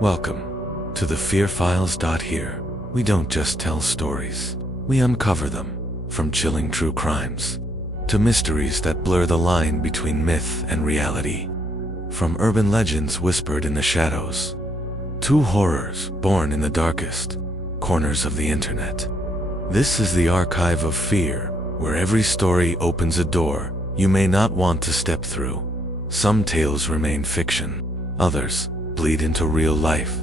Welcome to the Fear Files. Here, we don't just tell stories, we uncover them, from chilling true crimes to mysteries that blur the line between myth and reality, from urban legends whispered in the shadows to horrors born in the darkest corners of the internet. This is the Archive of Fear, where every story opens a door you may not want to step through. Some tales remain fiction, others bleed into real life.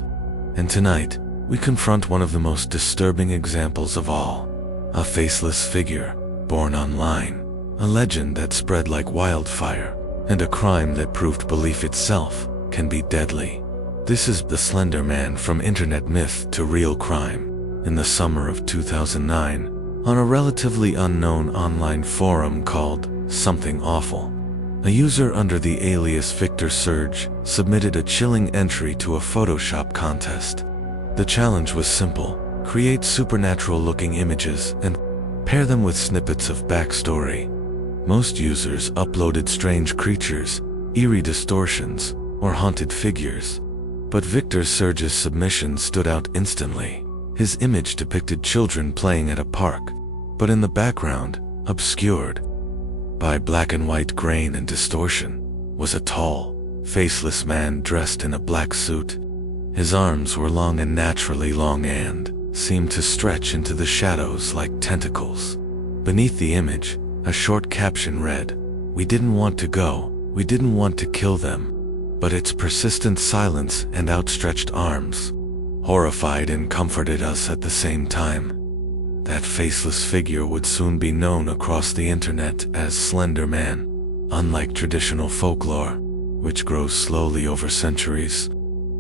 And tonight, we confront one of the most disturbing examples of all. A faceless figure, born online, a legend that spread like wildfire, and a crime that proved belief itself can be deadly. This is the Slenderman, from internet myth to real crime. In the summer of 2009, on a relatively unknown online forum called Something Awful, a user under the alias Victor Surge submitted a chilling entry to a Photoshop contest. The challenge was simple: create supernatural-looking images and pair them with snippets of backstory. Most users uploaded strange creatures, eerie distortions, or haunted figures. But Victor Surge's submission stood out instantly. His image depicted children playing at a park, but in the background, obscured by black and white grain and distortion, was a tall, faceless man dressed in a black suit. His arms were long and naturally long and seemed to stretch into the shadows like tentacles. Beneath the image, a short caption read, "We didn't want to go, we didn't want to kill them." But its persistent silence and outstretched arms horrified and comforted us at the same time. That faceless figure would soon be known across the internet as Slenderman. Unlike traditional folklore, which grows slowly over centuries,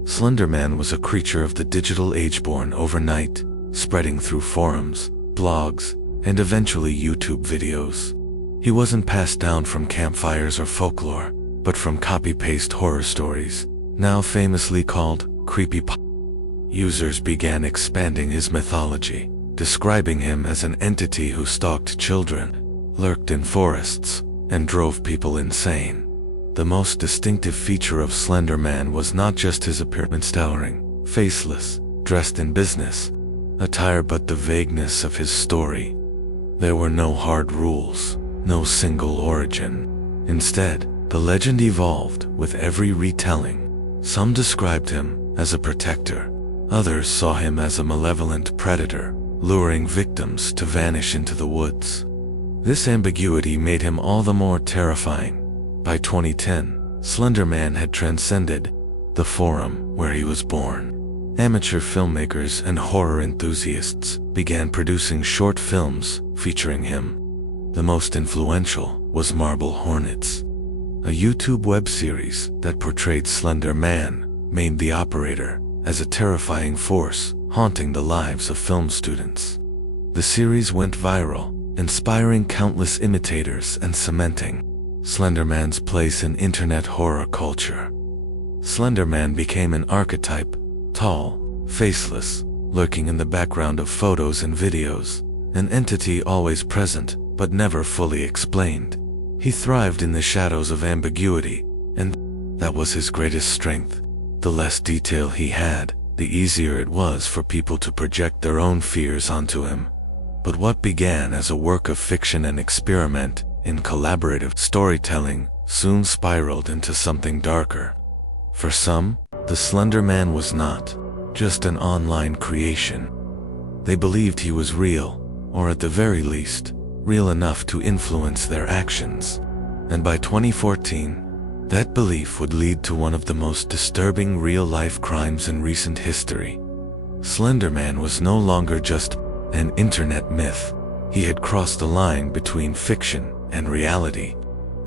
Slenderman was a creature of the digital age, born overnight, spreading through forums, blogs, and eventually YouTube videos. He wasn't passed down from campfires or folklore, but from copy-paste horror stories, now famously called Creepypasta. Users began expanding his mythology, describing him as an entity who stalked children, lurked in forests, and drove people insane. The most distinctive feature of Slenderman was not just his appearance, towering, faceless, dressed in business attire, but the vagueness of his story. There were no hard rules, no single origin. Instead, the legend evolved with every retelling. Some described him as a protector, others saw him as a malevolent predator, luring victims to vanish into the woods. This ambiguity made him all the more terrifying. By 2010, Slenderman had transcended the forum where he was born. Amateur filmmakers and horror enthusiasts began producing short films featuring him. The most influential was Marble Hornets, a YouTube web series that portrayed Slenderman, named the operator, as a terrifying force haunting the lives of film students. The series went viral, inspiring countless imitators and cementing Slenderman's place in internet horror culture. Slenderman became an archetype, tall, faceless, lurking in the background of photos and videos, an entity always present but never fully explained. He thrived in the shadows of ambiguity, and that was his greatest strength. The less detail he had, the easier it was for people to project their own fears onto him. But what began as a work of fiction and experiment in collaborative storytelling soon spiraled into something darker. For some, the Slenderman was not just an online creation. They believed he was real, or at the very least, real enough to influence their actions. And by 2014, that belief would lead to one of the most disturbing real-life crimes in recent history. Slenderman was no longer just an internet myth. He had crossed the line between fiction and reality.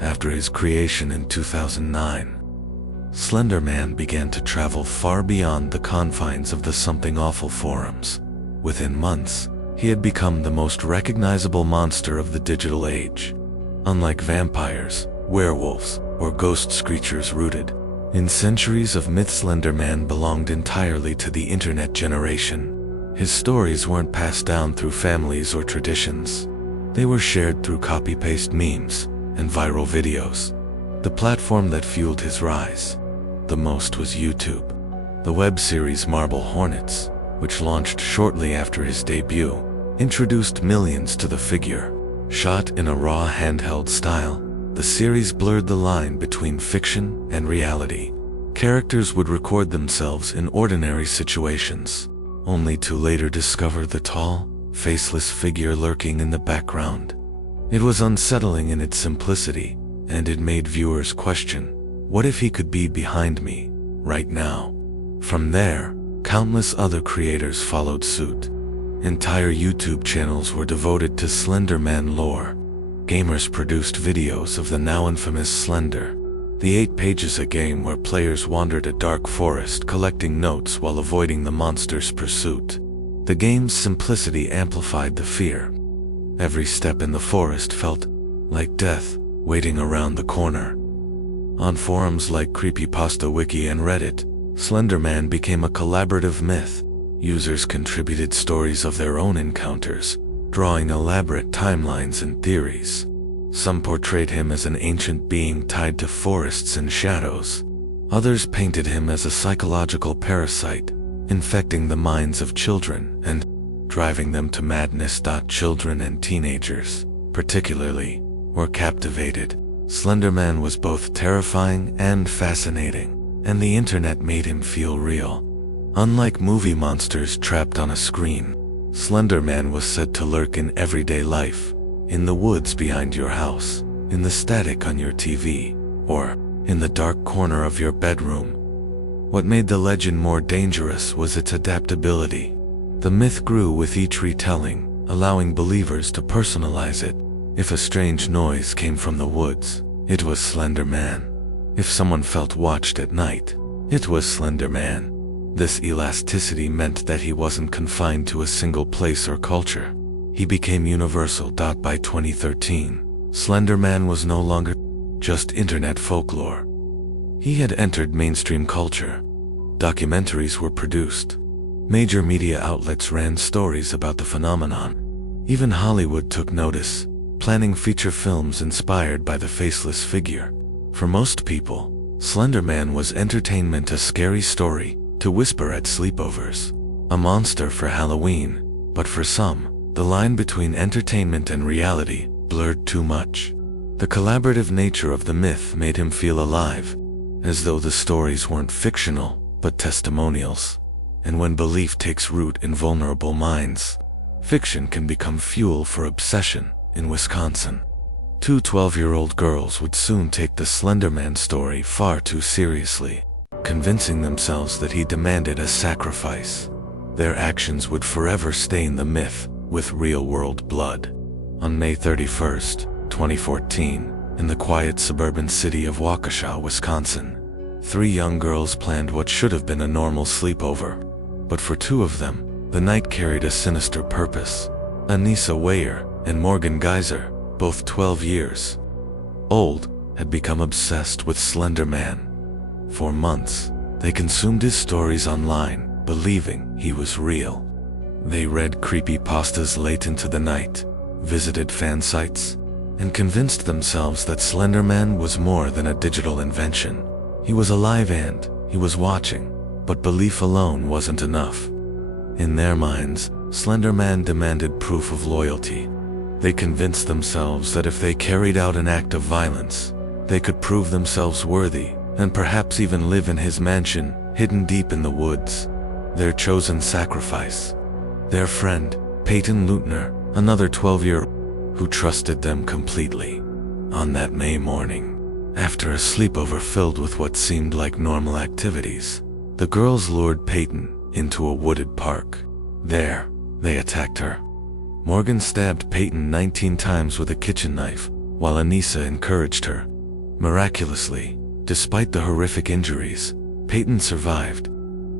After his creation in 2009, Slenderman began to travel far beyond the confines of the Something Awful forums. Within months, he had become the most recognizable monster of the digital age. Unlike vampires, werewolves, or ghost creatures rooted in centuries of myth, Slenderman belonged entirely to the internet generation. His stories weren't passed down through families or traditions. They were shared through copy-paste memes and viral videos. The platform that fueled his rise the most was YouTube. The web series Marble Hornets, which launched shortly after his debut, introduced millions to the figure. Shot in a raw handheld style, the series blurred the line between fiction and reality. Characters would record themselves in ordinary situations, only to later discover the tall, faceless figure lurking in the background. It was unsettling in its simplicity, and it made viewers question, what if he could be behind me, right now? From there, countless other creators followed suit. Entire YouTube channels were devoted to Slenderman lore. Gamers produced videos of the now infamous Slender, the 8 pages a game where players wandered a dark forest collecting notes while avoiding the monster's pursuit. The game's simplicity amplified the fear. Every step in the forest felt like death waiting around the corner. On forums like Creepypasta Wiki and Reddit, Slenderman became a collaborative myth. Users contributed stories of their own encounters, drawing elaborate timelines and theories. Some portrayed him as an ancient being tied to forests and shadows. Others painted him as a psychological parasite, infecting the minds of children and driving them to madness. Children and teenagers, particularly, were captivated. Slenderman was both terrifying and fascinating, and the internet made him feel real. Unlike movie monsters trapped on a screen, Slenderman was said to lurk in everyday life, in the woods behind your house, in the static on your TV, or in the dark corner of your bedroom. What made the legend more dangerous was its adaptability. The myth grew with each retelling, allowing believers to personalize it. If a strange noise came from the woods, it was Slenderman. If someone felt watched at night, it was Slenderman. This elasticity meant that he wasn't confined to a single place or culture. He became universal. By 2013, Slenderman was no longer just internet folklore. He had entered mainstream culture. Documentaries were produced. Major media outlets ran stories about the phenomenon. Even Hollywood took notice, planning feature films inspired by the faceless figure. For most people, Slenderman was entertainment, a scary story to whisper at sleepovers, a monster for Halloween. But for some, the line between entertainment and reality blurred too much. The collaborative nature of the myth made him feel alive, as though the stories weren't fictional, but testimonials. And when belief takes root in vulnerable minds, fiction can become fuel for obsession. In Wisconsin, 2 12-year-old girls would soon take the Slenderman story far too seriously, convincing themselves that he demanded a sacrifice. Their actions would forever stain the myth with real-world blood. On May 31st, 2014, in the quiet suburban city of Waukesha, Wisconsin, 3 young girls planned what should have been a normal sleepover. But for 2 of them, the night carried a sinister purpose. Anissa Weyer and Morgan Geyser, both 12 years old, had become obsessed with Slenderman. For months, they consumed his stories online, believing he was real. They read creepypastas late into the night, visited fan sites, and convinced themselves that Slenderman was more than a digital invention. He was alive and he was watching, but belief alone wasn't enough. In their minds, Slenderman demanded proof of loyalty. They convinced themselves that if they carried out an act of violence, they could prove themselves worthy and perhaps even live in his mansion, hidden deep in the woods. Their chosen sacrifice. Their friend, Peyton Leutner, another 12-year-old, who trusted them completely. On that May morning, after a sleepover filled with what seemed like normal activities, the girls lured Peyton into a wooded park. There, they attacked her. Morgan stabbed Peyton 19 times with a kitchen knife, while Anissa encouraged her. Miraculously, despite the horrific injuries, Peyton survived.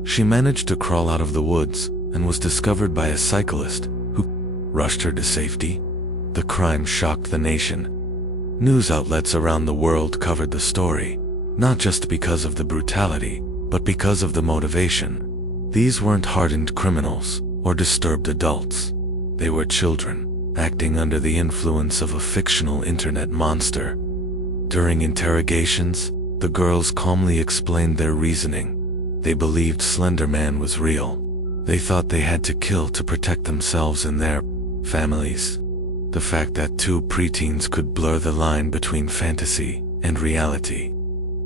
She managed to crawl out of the woods and was discovered by a cyclist who rushed her to safety. The crime shocked the nation. News outlets around the world covered the story, not just because of the brutality, but because of the motivation. These weren't hardened criminals or disturbed adults. They were children, acting under the influence of a fictional internet monster. During interrogations, the girls calmly explained their reasoning. They believed Slenderman was real. They thought they had to kill to protect themselves and their families. The fact that two preteens could blur the line between fantasy and reality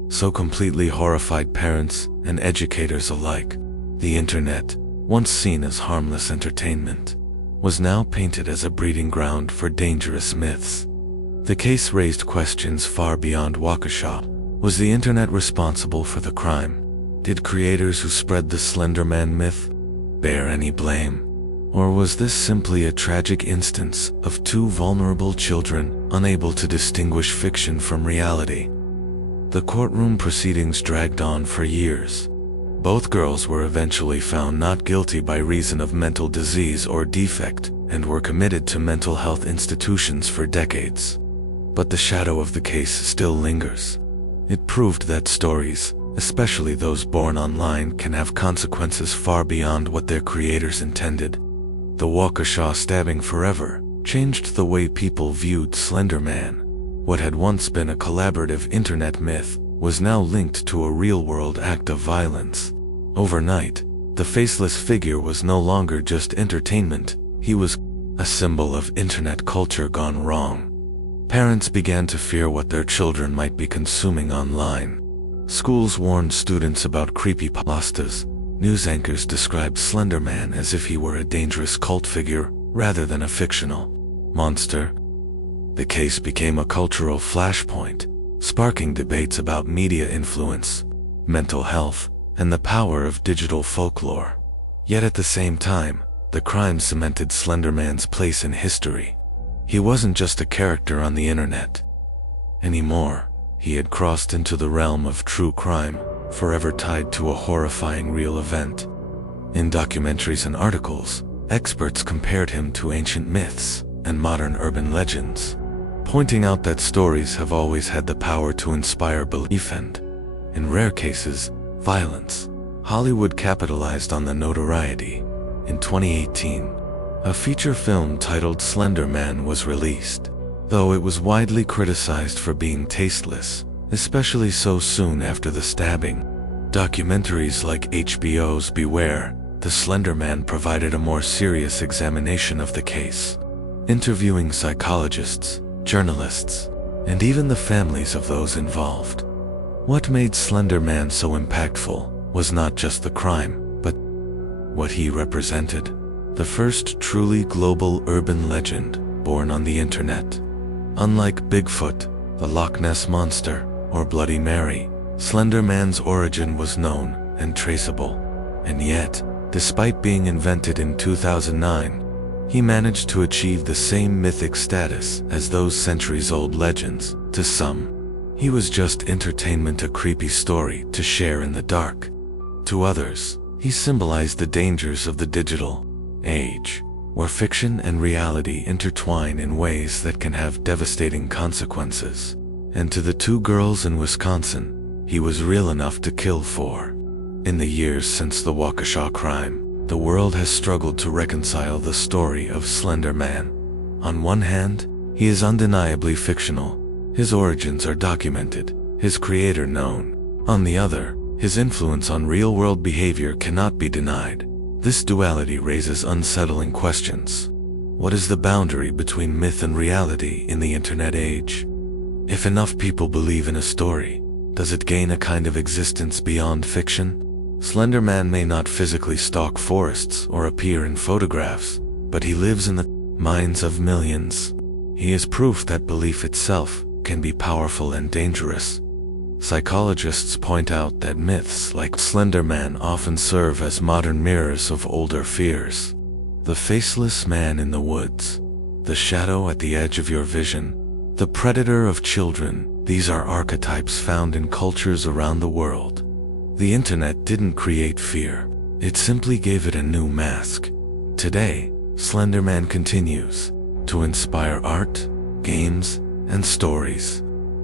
so completely horrified parents and educators alike. The internet, once seen as harmless entertainment, was now painted as a breeding ground for dangerous myths. The case raised questions far beyond Waukesha. Was the internet responsible for the crime? Did creators who spread the Slenderman myth bear any blame? Or was this simply a tragic instance of two vulnerable children unable to distinguish fiction from reality? The courtroom proceedings dragged on for years. Both girls were eventually found not guilty by reason of mental disease or defect and were committed to mental health institutions for decades. But the shadow of the case still lingers. It proved that stories, especially those born online, can have consequences far beyond what their creators intended. The Waukesha stabbing forever changed the way people viewed Slenderman. What had once been a collaborative internet myth was now linked to a real-world act of violence. Overnight, the faceless figure was no longer just entertainment. He was a symbol of internet culture gone wrong. Parents began to fear what their children might be consuming online. Schools warned students about creepypastas. News anchors described Slenderman as if he were a dangerous cult figure rather than a fictional monster. The case became a cultural flashpoint, sparking debates about media influence, mental health, and the power of digital folklore. Yet at the same time, the crime cemented Slenderman's place in history. He wasn't just a character on the internet anymore. He had crossed into the realm of true crime, forever tied to a horrifying real event. In documentaries and articles, experts compared him to ancient myths and modern urban legends, pointing out that stories have always had the power to inspire belief and, in rare cases, violence. Hollywood capitalized on the notoriety. In 2018, a feature film titled Slenderman was released, though it was widely criticized for being tasteless, especially so soon after the stabbing. Documentaries like HBO's Beware, the Slenderman provided a more serious examination of the case, interviewing psychologists, journalists, and even the families of those involved. What made Slenderman so impactful was not just the crime, but what he represented. The first truly global urban legend born on the internet. Unlike Bigfoot, the Loch Ness Monster, or Bloody Mary, Slenderman's origin was known and traceable. And yet, despite being invented in 2009, he managed to achieve the same mythic status as those centuries-old legends. To some, he was just entertainment, a creepy story to share in the dark. To others, he symbolized the dangers of the digital age, where fiction and reality intertwine in ways that can have devastating consequences. And to the two girls in Wisconsin, he was real enough to kill for. In the years since the Waukesha crime, the world has struggled to reconcile the story of Slenderman. On one hand, he is undeniably fictional. His origins are documented, his creator known. On the other, his influence on real-world behavior cannot be denied. This duality raises unsettling questions. What is the boundary between myth and reality in the internet age? If enough people believe in a story, does it gain a kind of existence beyond fiction? Slenderman may not physically stalk forests or appear in photographs, but he lives in the minds of millions. He is proof that belief itself can be powerful and dangerous. Psychologists point out that myths like Slenderman often serve as modern mirrors of older fears. The faceless man in the woods, the shadow at the edge of your vision, the predator of children, these are archetypes found in cultures around the world. The internet didn't create fear, it simply gave it a new mask. Today, Slenderman continues to inspire art, games, and stories,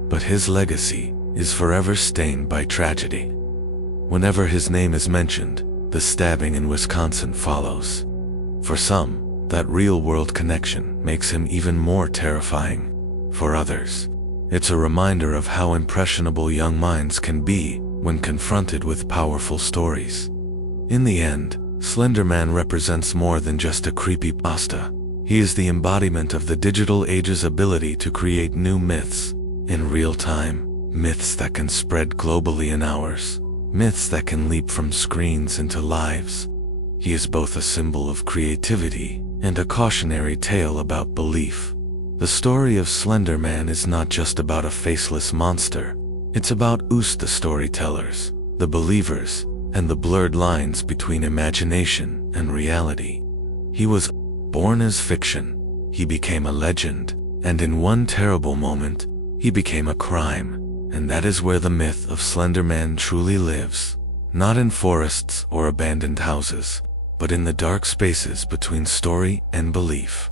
but his legacy is forever stained by tragedy. Whenever his name is mentioned, the stabbing in Wisconsin follows. For some, that real-world connection makes him even more terrifying. For others, it's a reminder of how impressionable young minds can be when confronted with powerful stories. In the end, Slenderman represents more than just a creepypasta. He is the embodiment of the digital age's ability to create new myths in real time, myths that can spread globally in hours, myths that can leap from screens into lives. He is both a symbol of creativity and a cautionary tale about belief. The story of Slenderman is not just about a faceless monster. It's about us, the storytellers, the believers, and the blurred lines between imagination and reality. He was born as fiction, he became a legend, and in one terrible moment, he became a crime. And that is where the myth of Slenderman truly lives. Not in forests or abandoned houses, but in the dark spaces between story and belief.